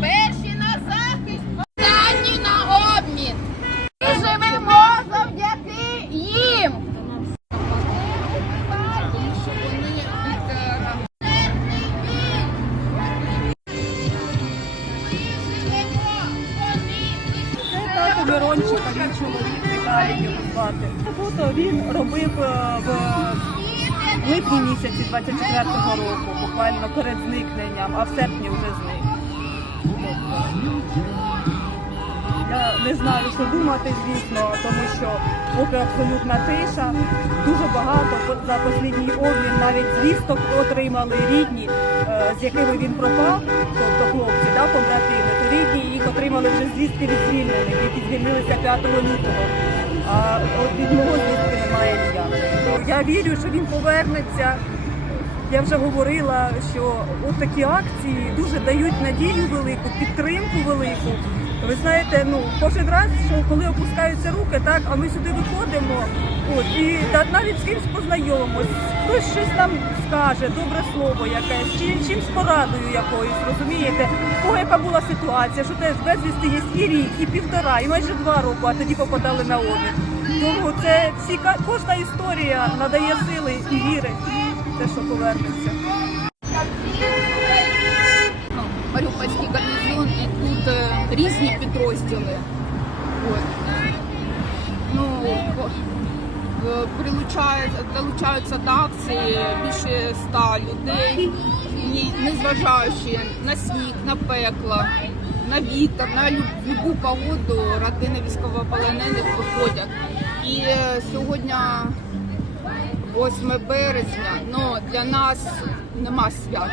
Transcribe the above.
Перші на захист, останні на обмін. Ми живемо завдяки їм. Тато Мирончика, він чоловік Віталій його звати. Він робив е, в липні місяці 24-го року, буквально перед зникненням, а в серпні вже зник. Я не знаю, що думати, звісно, тому що поки абсолютна тиша, дуже багато за останній обмін навіть звісток отримали рідні, е, з якими він пропав, тобто хлопці, да, побратими, то рідні їх отримали вже звістки від звільнених, які звільнилися 5 лютого. А от від мого звістки немає ніякої. Я вірю, що він повернеться. Я вже говорила, що такі акції дуже дають надію велику, підтримку велику. Ви знаєте, ну кожен раз, що коли опускаються руки, так а ми сюди виходимо, от і та- навіть з кимсь познайомимось, хтось щось нам скаже, добре слово якесь, чи чимсь порадою якоюсь, розумієте? У кого яка була ситуація, що теж безвісти є і рік, і півтора, і майже два роки, а тоді попадали на обмін. Тому це всі кожна історія надає сили і віри, те, що повернеться. ну, Маріупольський гарнізон і тут е, різні підрозділи. От. Ну, е, прилучають, долучаються до акції більше ста людей, незважаючи на сніг, на пекло, на вітер, на лю- любу погоду родини військовополонених виходять. І е, сьогодні 8 березня, але для нас нема свят.